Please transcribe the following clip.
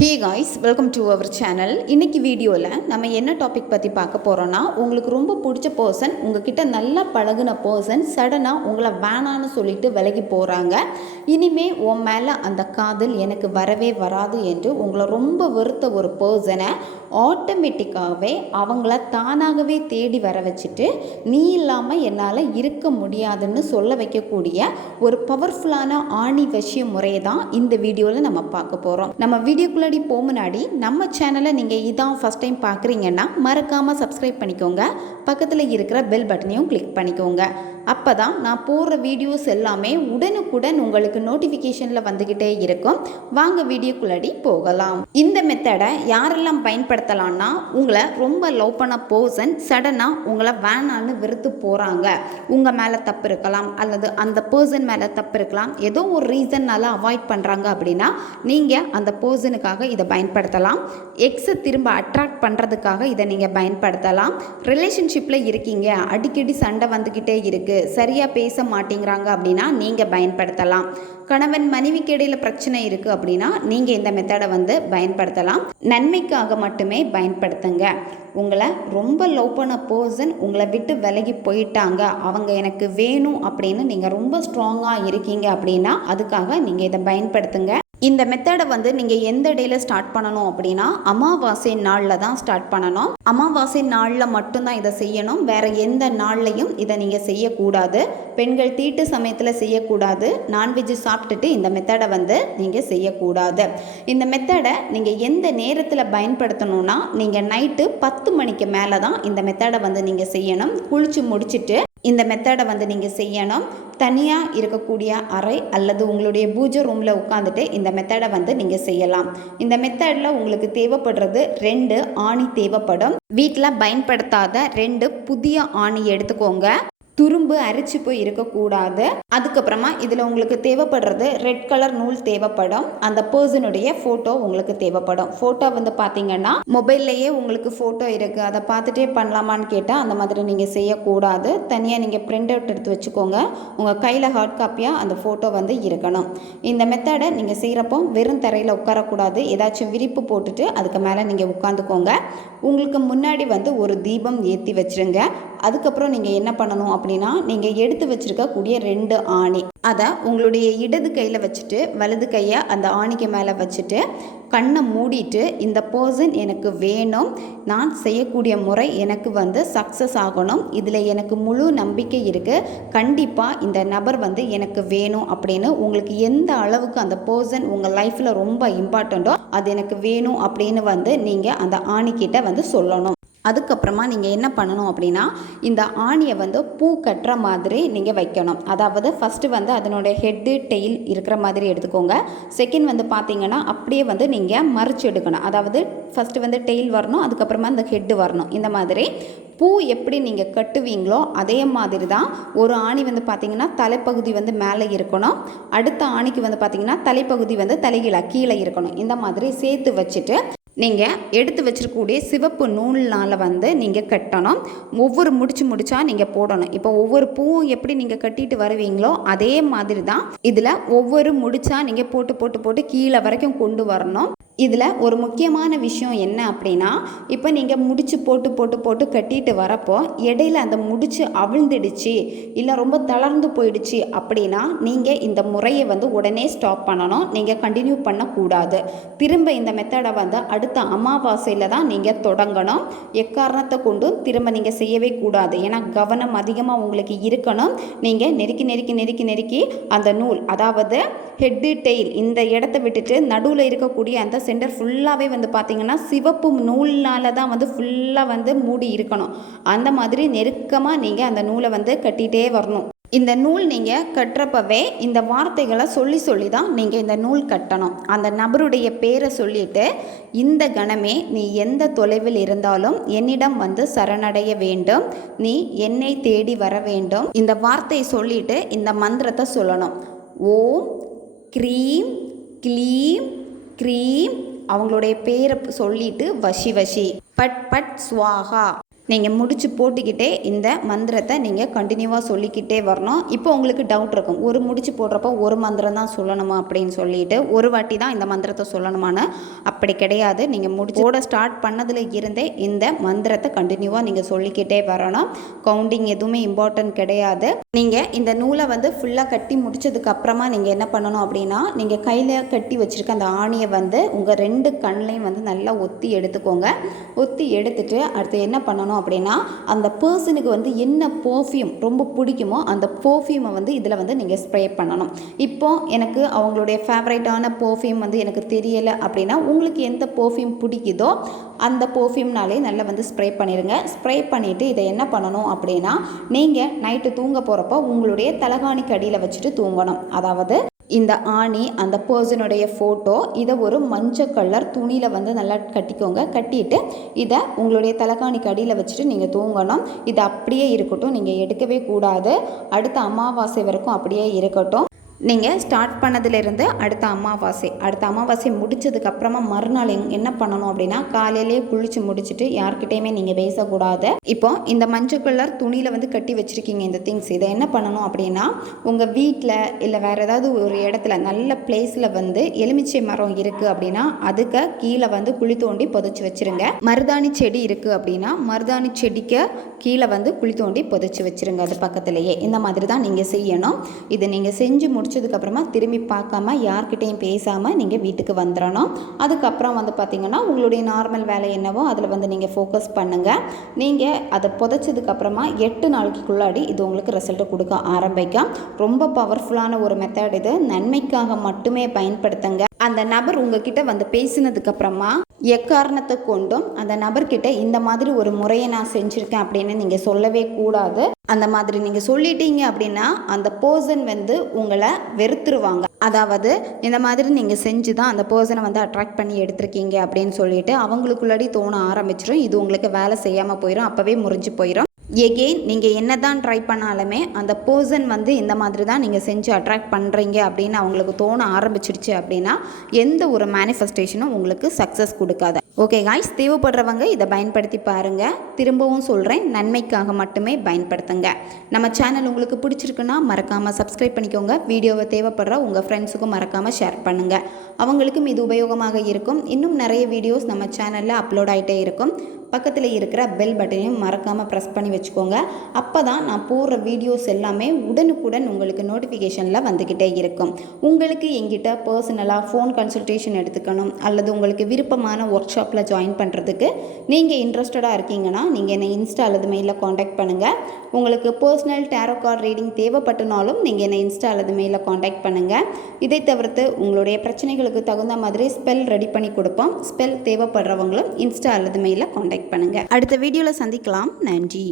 Hey guys, welcome to our channel. இன்றைக்கி வீடியோவில் நம்ம என்ன டாபிக் பற்றி பார்க்க போகிறோன்னா, உங்களுக்கு ரொம்ப பிடிச்ச பர்சன், உங்ககிட்ட நல்லா பழகுன பர்சன் சடனாக உங்களை வேணான்னு சொல்லிட்டு விலகி போகிறாங்க. இனிமே உன் மேலே அந்த காதல் எனக்கு வரவே வராது என்று உங்களை ரொம்ப வெறுத்த ஒரு பர்சனை ஆட்டோமேட்டிக்காகவே அவங்கள தானாகவே தேடி வர வச்சுட்டு, நீ இல்லாமல் என்னால் இருக்க முடியாதுன்னு சொல்ல வைக்கக்கூடிய ஒரு பவர்ஃபுல்லான ஆணி வசிய முறையை தான் இந்த வீடியோவில் நம்ம பார்க்க போகிறோம். நம்ம வீடியோக்குள்ளே முன்னாடி நம்ம சேனலை நீங்கள் இதான் ஃபஸ்ட் டைம் பார்க்குறீங்கன்னா மறக்காமல் சப்ஸ்கிரைப் பண்ணிக்கோங்க. பக்கத்தில் இருக்கிற பெல் பட்டனையும் கிளிக் பண்ணிக்கோங்க. அப்போ தான் நான் போடுற வீடியோஸ் எல்லாமே உடனுக்குடன் உங்களுக்கு நோட்டிஃபிகேஷனில் வந்துக்கிட்டே இருக்கும். வாங்க வீடியோக்குள்ளடி போகலாம். இந்த மெத்தடை யாரெல்லாம் பயன்படுத்தலான்னா, உங்களை ரொம்ப லவ் பண்ண பர்சன் சடனாக உங்களை வேணான்னு வெறுத்து போகிறாங்க. உங்கள் மேலே தப்பு இருக்கலாம், அல்லது அந்த பர்சன் மேலே தப்பு இருக்கலாம். ஏதோ ஒரு ரீசன்னால் அவாய்ட் பண்ணுறாங்க அப்படின்னா நீங்கள் அந்த பர்சனுக்காக இதை பயன்படுத்தலாம். எக்ஸை திரும்ப அட்ராக்ட் பண்ணுறதுக்காக இதை நீங்கள் பயன்படுத்தலாம். ரிலேஷன்ஷிப்பில் இருக்கீங்க, அடிக்கடி சண்டை வந்துக்கிட்டே இருக்குது, சரியாக பேச மாட்டேங்கிறாங்க அப்படின்னா நீங்கள் பயன்படுத்தலாம். கணவன் மனைவிக்கு இடையில பிரச்சனை இருக்குது அப்படின்னா நீங்கள் இந்த மெத்தடை பயன்படுத்தலாம். நன்மைக்காக மட்டுமே பயன்படுத்துங்க. உங்களை ரொம்ப லவ் பண்ண பர்சன் உங்களை விட்டு விலகி போயிட்டாங்க, அவங்க எனக்கு வேணும் அப்படின்னு நீங்கள் ரொம்ப ஸ்ட்ராங்காக இருக்கீங்க அப்படின்னா அதுக்காக நீங்கள் இதை பயன்படுத்துங்க. இந்த மெத்தடை நீங்கள் எந்த டேயில் ஸ்டார்ட் பண்ணணும் அப்படின்னா, அமாவாசை நாளில் தான் ஸ்டார்ட் பண்ணணும். அமாவாசை நாளில் மட்டும்தான் இதை செய்யணும். வேறு எந்த நாள்லையும் இதை நீங்கள் செய்யக்கூடாது. பெண்கள் தீட்டு சமயத்தில் செய்யக்கூடாது. நான்வெஜ் சாப்பிட்டுட்டு இந்த மெத்தடை நீங்கள் செய்யக்கூடாது. இந்த மெத்தடை நீங்கள் எந்த நேரத்தில் பயன்படுத்தணும்னா, நீங்கள் நைட்டு 10 மணிக்கு மேலே தான் இந்த மெத்தடை நீங்கள் செய்யணும். குளித்து முடிச்சுட்டு இந்த மெத்தடை நீங்கள் செய்யணும். தனியாக இருக்கக்கூடிய அறை அல்லது உங்களுடைய பூஜை ரூமில் உட்காந்துட்டு இந்த மெத்தடை நீங்கள் செய்யலாம். இந்த மெத்தடில் உங்களுக்கு தேவைப்படுறது 2 ஆணி தேவைப்படும். வீட்டில் பயன்படுத்தாத 2 புதிய ஆணி எடுத்துக்கோங்க. துரும்பு அரிச்சு போய் இருக்கக்கூடாது. அதுக்கப்புறமா இதில் உங்களுக்கு தேவைப்படுறது ரெட் கலர் நூல் தேவைப்படும். அந்த பர்சனுடைய ஃபோட்டோ உங்களுக்கு தேவைப்படும். ஃபோட்டோ பார்த்தீங்கன்னா மொபைல்லையே உங்களுக்கு ஃபோட்டோ இருக்குது, அதை பார்த்துட்டே பண்ணலாமான்னு கேட்டால் அந்த மாதிரி நீங்கள் செய்யக்கூடாது. தனியாக நீங்கள் பிரிண்ட் அவுட் எடுத்து வச்சுக்கோங்க. உங்கள் கையில் ஹார்ட் காப்பியாக அந்த ஃபோட்டோ இருக்கணும். இந்த மெத்தடை நீங்கள் செய்கிறப்போ வெறும் தரையில் உட்காரக்கூடாது. ஏதாச்சும் விரிப்பு போட்டுட்டு அதுக்கு மேலே நீங்கள் உட்காந்துக்கோங்க. உங்களுக்கு முன்னாடி ஒரு தீபம் ஏற்றி வச்சுருங்க. அதுக்கப்புறம் நீங்கள் என்ன பண்ணணும் அப்படின்னா, நீங்கள் எடுத்து வச்சுருக்கக்கூடிய 2 ஆணி அதை உங்களுடைய இடது கையில் வச்சுட்டு வலது கையை அந்த ஆணிக்கு மேலே வச்சுட்டு கண்ணை மூடிட்டு, இந்த பர்சன் எனக்கு வேணும், நான் செய்யக்கூடிய முறை எனக்கு சக்ஸஸ் ஆகணும், இதில் எனக்கு முழு நம்பிக்கை இருக்குது, கண்டிப்பாக இந்த நபர் எனக்கு வேணும் அப்படின்னு உங்களுக்கு எந்த அளவுக்கு அந்த பர்சன் உங்கள் லைஃப்பில் ரொம்ப இம்பார்ட்டண்ட்டோ அது எனக்கு வேணும் அப்படின்னு நீங்கள் அந்த ஆணிக்கிட்ட சொல்லணும். அதுக்கப்புறமா நீங்கள் என்ன பண்ணணும் அப்படின்னா, இந்த ஆணியை பூ கட்டுற மாதிரி நீங்கள் வைக்கணும். அதாவது ஃபஸ்ட்டு அதனுடைய ஹெட்டு டெயில் இருக்கிற மாதிரி எடுத்துக்கோங்க. செகண்ட் பார்த்தீங்கன்னா அப்படியே நீங்கள் மறைச்சி எடுக்கணும். அதாவது ஃபஸ்ட்டு டெயில் வரணும், அதுக்கப்புறமா இந்த ஹெட்டு வரணும். இந்த மாதிரி பூ எப்படி நீங்கள் கட்டுவீங்களோ அதே மாதிரி தான் ஒரு ஆணி பார்த்தீங்கன்னா தலைப்பகுதி மேலே இருக்கணும். அடுத்த ஆணிக்கு பார்த்தீங்கன்னா தலைப்பகுதி தலைகீழாக கீழே இருக்கணும். இந்த மாதிரி சேர்த்து வச்சுட்டு நீங்கள் எடுத்து வச்சிருக்கக்கூடிய சிவப்பு நூல்னால் நீங்கள் கட்டணும். ஒவ்வொரு முடிச்சா நீங்கள் போடணும். இப்போ ஒவ்வொரு பூவும் எப்படி நீங்கள் கட்டிட்டு வருவீங்களோ அதே மாதிரி தான் இதில் ஒவ்வொரு முடிச்சா நீங்கள் போட்டு போட்டு போட்டு கீழே வரைக்கும் கொண்டு வரணும். இதில் ஒரு முக்கியமான விஷயம் என்ன அப்படின்னா, இப்போ நீங்கள் முடிச்சு போட்டு போட்டு போட்டு கட்டிட்டு வரப்போ இடையில அந்த முடிச்சு அவிழ்ந்துடுச்சு, இல்லை ரொம்ப தளர்ந்து போயிடுச்சு அப்படின்னா நீங்கள் இந்த முறையை உடனே ஸ்டாப் பண்ணணும். நீங்கள் கண்டினியூ பண்ணக்கூடாது. திரும்ப இந்த மெத்தடை அடுத்த அமாவாசையில் தான் நீங்கள் தொடங்கணும். எக்காரணத்தை கொண்டும் திரும்ப நீங்கள் செய்யவே கூடாது. ஏன்னா கவனம் அதிகமாக உங்களுக்கு இருக்கணும். நீங்கள் நெருக்கி நெருக்கி நெருக்கி நெருக்கி அந்த நூல், அதாவது ஹெட்டு டெயில் இந்த இடத்த விட்டுட்டு நடுவில் இருக்கக்கூடிய அந்த சென்டர் ஃபுல்லாகவே பார்த்தீங்கன்னா சிவப்பு நூல்னால் தான் ஃபுல்லாக மூடி இருக்கணும். அந்த மாதிரி நெருக்கமாக நீங்கள் அந்த நூலை கட்டிகிட்டே வரணும். இந்த நூல் நீங்கள் கட்டுறப்பவே இந்த வார்த்தைகளை சொல்லி சொல்லி தான் நீங்கள் இந்த நூல் கட்டணும். அந்த நபருடைய பேரை சொல்லிட்டு, இந்த கணமே நீ எந்த தொலைவில் இருந்தாலும் என்னிடம் சரணடைய வேண்டும், நீ என்னை தேடி வர வேண்டும். இந்த வார்த்தையை சொல்லிட்டு இந்த மந்திரத்தை சொல்லணும். ஓம் க்ரீம் க்ளீம் க்ரீம், அவங்களுடைய பேரை சொல்லிட்டு வஷி வஷி, பட் பட் ஸ்வாஹா, நீங்கள் முடிச்சு போட்டுக்கிட்டே இந்த மந்திரத்தை நீங்கள் கண்டினியூவாக சொல்லிக்கிட்டே வரணும். இப்போ உங்களுக்கு டவுட் இருக்கும், ஒரு முடிச்சு போடுறப்போ ஒரு மந்திரம் தான் சொல்லணுமா அப்படின்னு சொல்லிட்டு, ஒரு வாட்டி தான் இந்த மந்திரத்தை சொல்லணுமான்னு. அப்படி கிடையாது. நீங்கள் முடிச்சு போட ஸ்டார்ட் பண்ணதில் இருந்தே இந்த மந்திரத்தை கண்டினியூவாக நீங்கள் சொல்லிக்கிட்டே வரணும். கவுண்டிங் எதுவுமே இம்பார்ட்டன்ட் கிடையாது. நீங்கள் இந்த நூலை வந்து ஃபுல்லாக கட்டி முடிச்சதுக்கு அப்புறமா நீங்கள் என்ன பண்ணணும் அப்படின்னா, நீங்கள் கையில் கட்டி வச்சுருக்க அந்த ஆணியை வந்து உங்கள் 2 கண்ணையும் வந்து நல்லா ஒத்தி எடுத்துக்கோங்க. ஒத்தி எடுத்துட்டு அடுத்து என்ன பண்ணணும் அப்படின்னா, அந்த பர்சனுக்கு வந்து என்ன பர்ஃப்யூம் ரொம்ப பிடிக்குமோ அந்த பர்ஃப்யூமை வந்து இதில் வந்து நீங்கள் ஸ்ப்ரே பண்ணணும். இப்போ எனக்கு அவங்களுடைய ஃபேவரட்டான பர்ஃப்யூம் வந்து எனக்கு தெரியலை அப்படின்னா, உங்களுக்கு எந்த பர்ஃப்யூம் பிடிக்குதோ அந்த பர்ஃப்யூம்னாலே நல்லா வந்து ஸ்ப்ரே பண்ணிடுங்க. ஸ்ப்ரே பண்ணிவிட்டு இதை என்ன பண்ணணும் அப்படின்னா, நீங்கள் நைட்டு தூங்க போகிறப்போ உங்களுடைய தலகாணிக்கு அடியில் வச்சுட்டு தூங்கணும். அதாவது இந்த ஆணி, அந்த பர்சனுடைய ஃபோட்டோ, இதை ஒரு மஞ்சள் கலர் துணியில் வந்து நல்லா கட்டிக்கோங்க. கட்டிட்டு இதை உங்களுடைய தலகாணிக்கு அடியில் வச்சுட்டு நீங்கள் தூங்கணும். இது அப்படியே இருக்கட்டும், நீங்கள் எடுக்கவே கூடாது. அடுத்த அமாவாசை வரைக்கும் அப்படியே இருக்கட்டும். நீங்கள் ஸ்டார்ட் பண்ணதுலேருந்து அடுத்த அமாவாசை முடித்ததுக்கப்புறமா மறுநாள் என்ன பண்ணணும் அப்படின்னா, காலையிலே குளித்து முடிச்சுட்டு யார்கிட்டையுமே நீங்கள் பேசக்கூடாது. இப்போ இந்த மஞ்சள் கலர் துணியில் வந்து கட்டி வச்சுருக்கீங்க இந்த திங்ஸ், இதை என்ன பண்ணணும் அப்படின்னா, உங்கள் வீட்டில் இல்லை வேறு ஏதாவது ஒரு இடத்துல நல்ல பிளேஸில் வந்து எலுமிச்சை மரம் இருக்குது அப்படின்னா அதுக்கு கீழே வந்து குழி தோண்டி புதைச்சி வச்சுருங்க. மருதாணி செடி இருக்குது அப்படின்னா மருதாணி செடிக்கு கீழே வந்து குழி தோண்டி புதைச்சி வச்சுருங்க. அது பக்கத்துலேயே. இந்த மாதிரி தான் நீங்கள் செய்யணும். இது நீங்கள் செஞ்சு முடிச்சதுக்கப்புறமா திரும்பி பார்க்காம யார்கிட்டையும் பேசாமல் நீங்கள் வீட்டுக்கு வந்துடணும். அதுக்கப்புறம் வந்து பார்த்திங்கன்னா உங்களுடைய நார்மல் வேலை என்னவோ அதில் வந்து நீங்கள் ஃபோக்கஸ் பண்ணுங்கள். நீங்கள் அதை புதைச்சதுக்கப்புறமா 8 நாளைக்குள்ளாடி இது உங்களுக்கு ரிசல்ட்டை கொடுக்க ஆரம்பிக்கும். ரொம்ப பவர்ஃபுல்லான ஒரு மெத்தட் இது. நன்மைக்காக மட்டுமே பயன்படுத்துங்க. அந்த நபர் உங்ககிட்ட வந்து பேசினதுக்கப்புறமா எக்காரணத்தை கொண்டும் அந்த நபர்கிட்ட இந்த மாதிரி ஒரு முறையை நான் செஞ்சுருக்கேன் அப்படின்னு நீங்கள் சொல்லவே கூடாது. அந்த மாதிரி நீங்கள் சொல்லிட்டீங்க அப்படின்னா அந்த பர்சன் வந்து உங்களை வெறுத்துருவாங்க. அதாவது இந்த மாதிரி நீங்கள் செஞ்சு தான் அந்த பர்சனை வந்து அட்ராக்ட் பண்ணி எடுத்திருக்கீங்க அப்படின்னு சொல்லிட்டு அவங்களுக்குள்ளாடி தோண ஆரம்பிச்சிடும். இது உங்களுக்கு வேலை செய்யாமல் போயிடும், அப்போவே முறிஞ்சு போயிடும். எகெயின் நீங்கள் என்ன தான் ட்ரை பண்ணாலுமே அந்த பர்சன் வந்து இந்த மாதிரி தான் நீங்கள் செஞ்சு அட்ராக்ட் பண்ணுறீங்க அப்படின்னு அவங்களுக்கு தோண ஆரம்பிச்சிடுச்சு அப்படின்னா எந்த ஒரு மேனிஃபெஸ்டேஷனும் உங்களுக்கு சக்ஸஸ் கொடுக்காது. ஓகே காய்ஸ், தேவைப்படுறவங்க இதை பயன்படுத்தி பாருங்கள். திரும்பவும் சொல்கிறேன், நன்மைக்காக மட்டுமே பயன்படுத்துங்க. நம்ம சேனல் உங்களுக்கு பிடிச்சிருக்குன்னா மறக்காமல் சப்ஸ்கிரைப் பண்ணிக்கோங்க. வீடியோவை தேவைப்படுற உங்கள் ஃப்ரெண்ட்ஸுக்கும் மறக்காமல் ஷேர் பண்ணுங்கள். அவங்களுக்கும் இது உபயோகமாக இருக்கும். இன்னும் நிறைய வீடியோஸ் நம்ம சேனலில் அப்லோட் ஆகிட்டே இருக்கும். பக்கத்தில் இருக்கிற பெல் பட்டனையும் மறக்காமல் ப்ரெஸ் பண்ணி வச்சுக்கோங்க. அப்போ தான் நான் போடுற வீடியோஸ் எல்லாமே உடனுக்குடன் உங்களுக்கு நோட்டிஃபிகேஷனில் வந்துக்கிட்டே இருக்கும். உங்களுக்கு எங்கிட்ட பர்சனலாக ஃபோன் கன்சல்டேஷன் எடுத்துக்கணும் அல்லது உங்களுக்கு விருப்பமான ஒர்க் ஷாப்பில் ஜாயின் பண்ணுறதுக்கு நீங்கள் இன்ட்ரெஸ்டடாக இருக்கீங்கன்னா நீங்கள் என்னை இன்ஸ்டா அல்லது மெயிலில் காண்டாக்ட் பண்ணுங்கள். உங்களுக்கு பர்சனல் டேரோ கார்டு ரீடிங் தேவைப்பட்டனாலும் நீங்கள் என்னை இன்ஸ்டா அல்லது மெயிலில் காண்டாக்ட் பண்ணுங்கள். இதை தவிர்த்து உங்களுடைய பிரச்சனைகளுக்கு தகுந்த மாதிரி ஸ்பெல் ரெடி பண்ணி கொடுப்போம். ஸ்பெல் தேவைப்படுறவங்களும் இன்ஸ்டா அல்லது மெயிலில் காண்டாக்ட் பண்ணுங்க. அடுத்த வீடியோவில் சந்திக்கலாம். நன்றி.